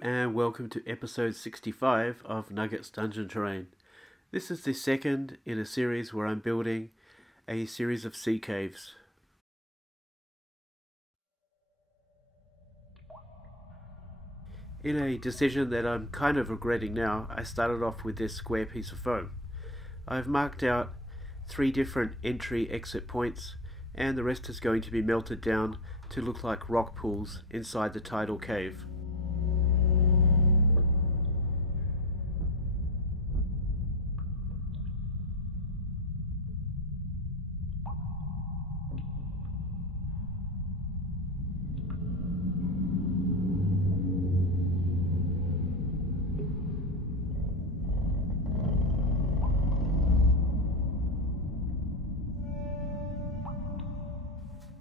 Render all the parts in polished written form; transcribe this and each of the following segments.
Hello and welcome to episode 65 of Nugget's Dungeon Terrain. This is the second in a series where I'm building a series of sea caves. In a decision that I'm kind of regretting now, I started off with this square piece of foam. I've marked out 3 different entry-exit points, and the rest is going to be melted down to look like rock pools inside the tidal cave.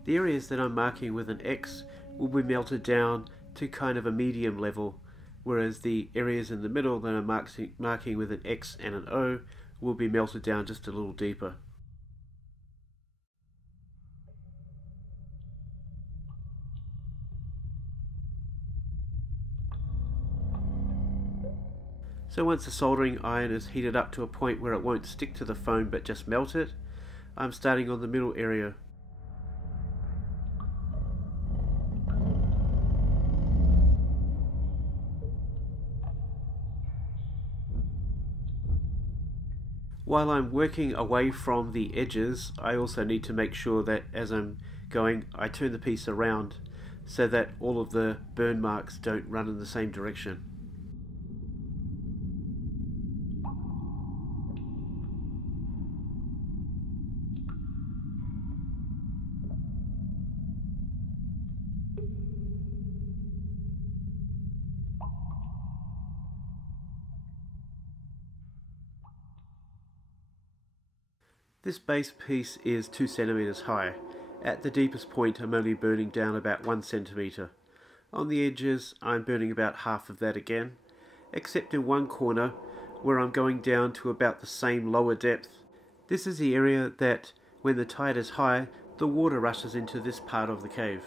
The areas that I'm marking with an X will be melted down to kind of a medium level, whereas the areas in the middle that I'm marking with an X and an O will be melted down just a little deeper. So once the soldering iron is heated up to a point where it won't stick to the foam but just melt it, I'm starting on the middle area. While I'm working away from the edges, I also need to make sure that as I'm going, I turn the piece around so that all of the burn marks don't run in the same direction. This base piece is 2 centimeters high. At the deepest point I'm only burning down about 1 centimeter. On the edges I'm burning about half of that again, except in one corner where I'm going down to about the same lower depth. This is the area that, when the tide is high, the water rushes into this part of the cave.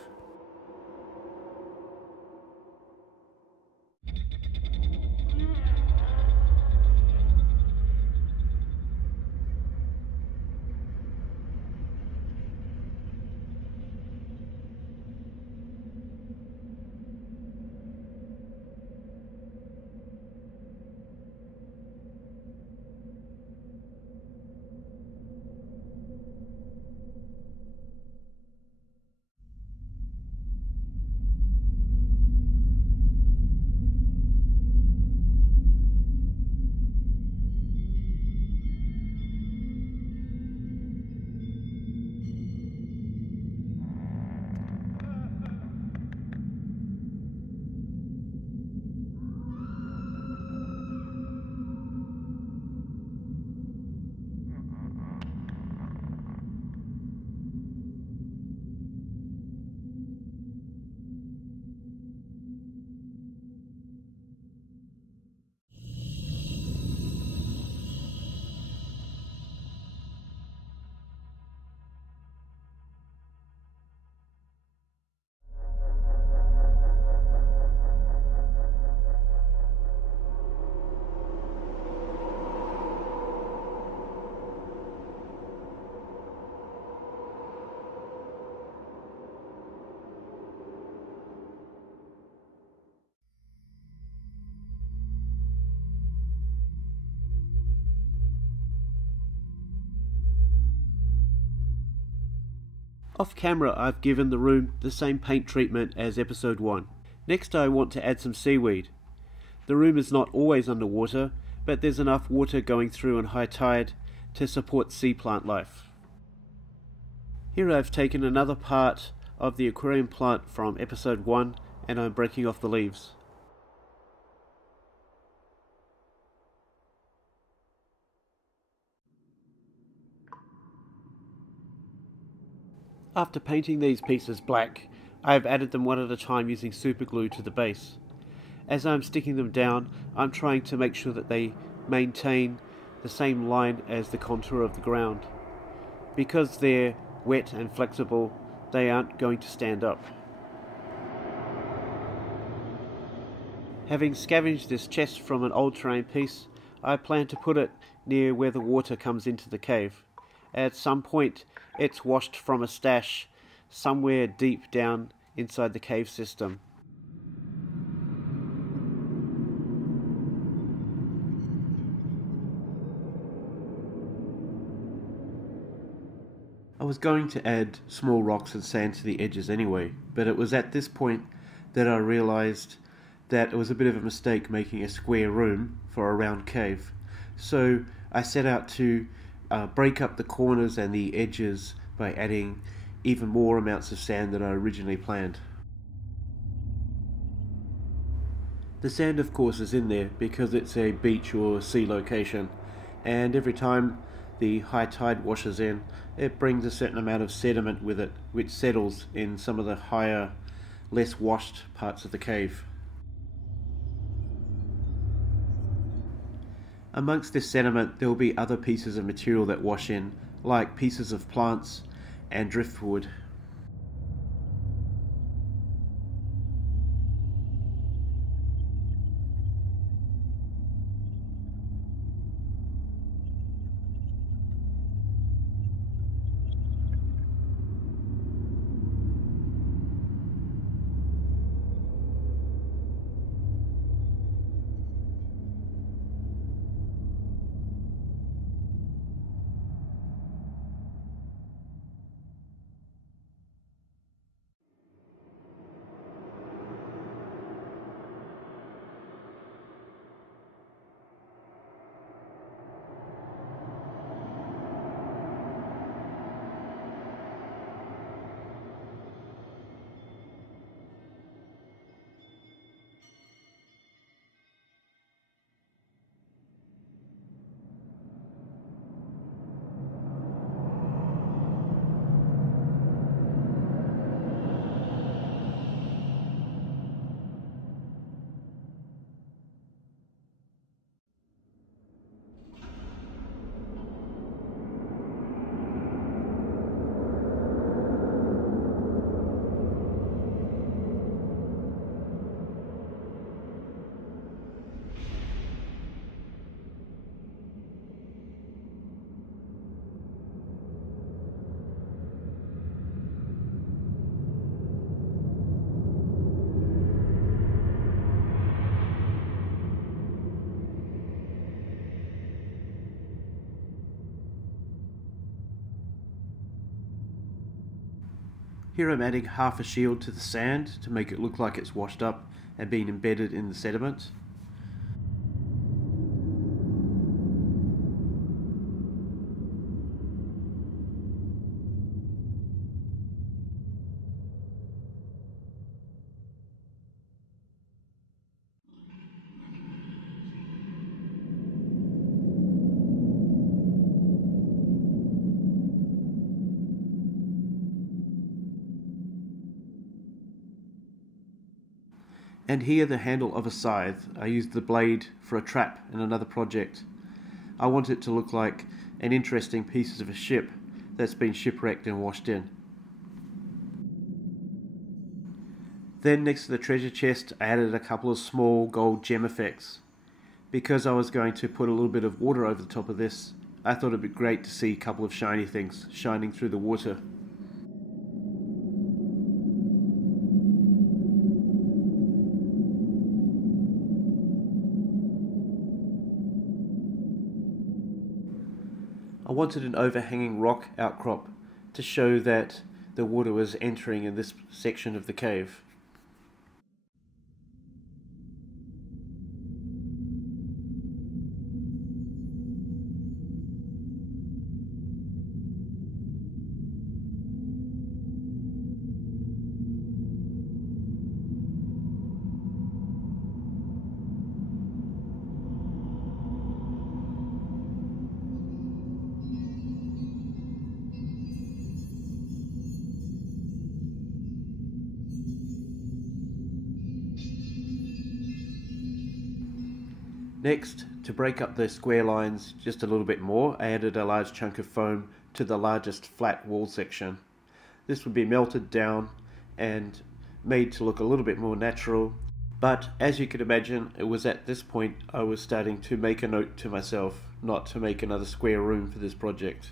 Off camera I've given the room the same paint treatment as episode 1. Next I want to add some seaweed. The room is not always underwater, but there's enough water going through on high tide to support sea plant life. Here I've taken another part of the aquarium plant from episode 1 and I'm breaking off the leaves. After painting these pieces black, I have added them one at a time using super glue to the base. As I'm sticking them down, I'm trying to make sure that they maintain the same line as the contour of the ground. Because they're wet and flexible, they aren't going to stand up. Having scavenged this chest from an old terrain piece, I plan to put it near where the water comes into the cave. At some point, it's washed from a stash somewhere deep down inside the cave system. I was going to add small rocks and sand to the edges anyway, but it was at this point that I realized that it was a bit of a mistake making a square room for a round cave. So I set out to break up the corners and the edges by adding even more amounts of sand than I originally planned. The sand, of course, is in there because it's a beach or sea location, and every time the high tide washes in, it brings a certain amount of sediment with it, which settles in some of the higher, less washed parts of the cave. Amongst this sediment, there will be other pieces of material that wash in, like pieces of plants and driftwood. Here I'm adding half a shield to the sand to make it look like it's washed up and been embedded in the sediment. And here the handle of a scythe. I used the blade for a trap in another project. I want it to look like an interesting piece of a ship that's been shipwrecked and washed in. Then next to the treasure chest I added a couple of small gold gem effects. Because I was going to put a little bit of water over the top of this, I thought it'd be great to see a couple of shiny things shining through the water. I wanted an overhanging rock outcrop to show that the water was entering in this section of the cave. Next, to break up the square lines just a little bit more, I added a large chunk of foam to the largest flat wall section. This would be melted down and made to look a little bit more natural But as you can imagine, it was at this point I was starting to make a note to myself not to make another square room for this project.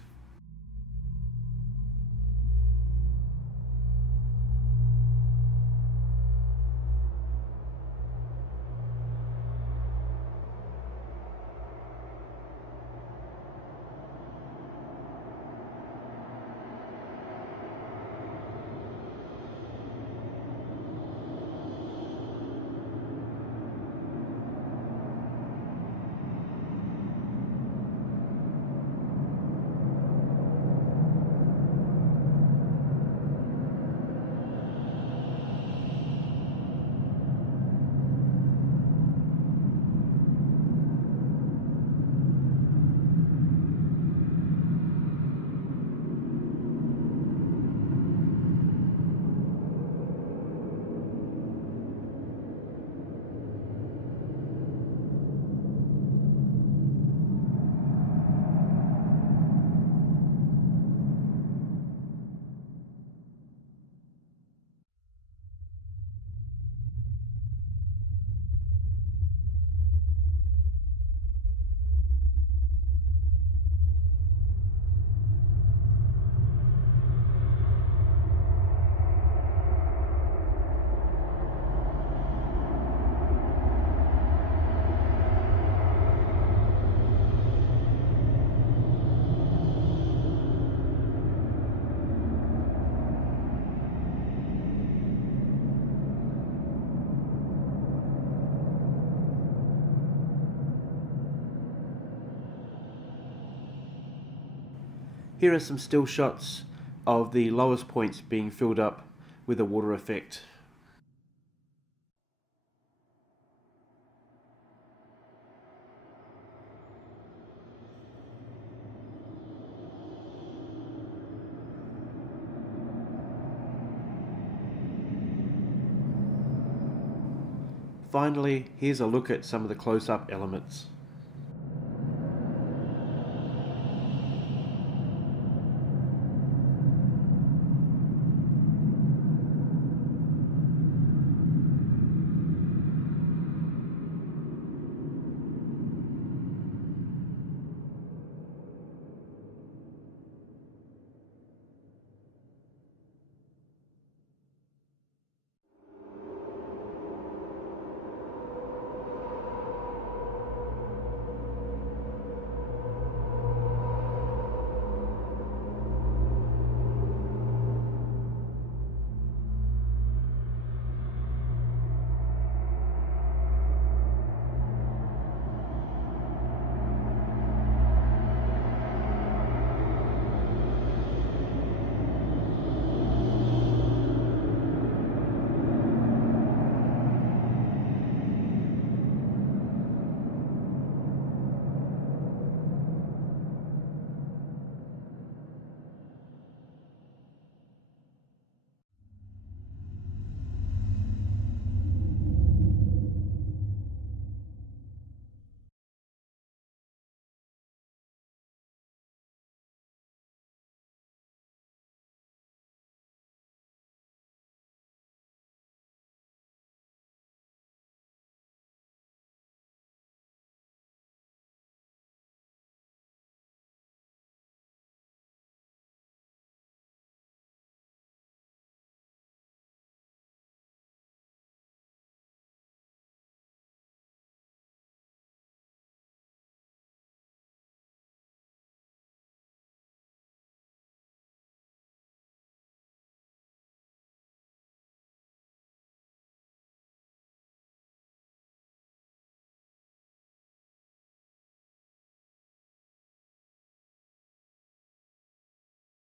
Here are some still shots of the lowest points being filled up with a water effect. Finally, here's a look at some of the close-up elements.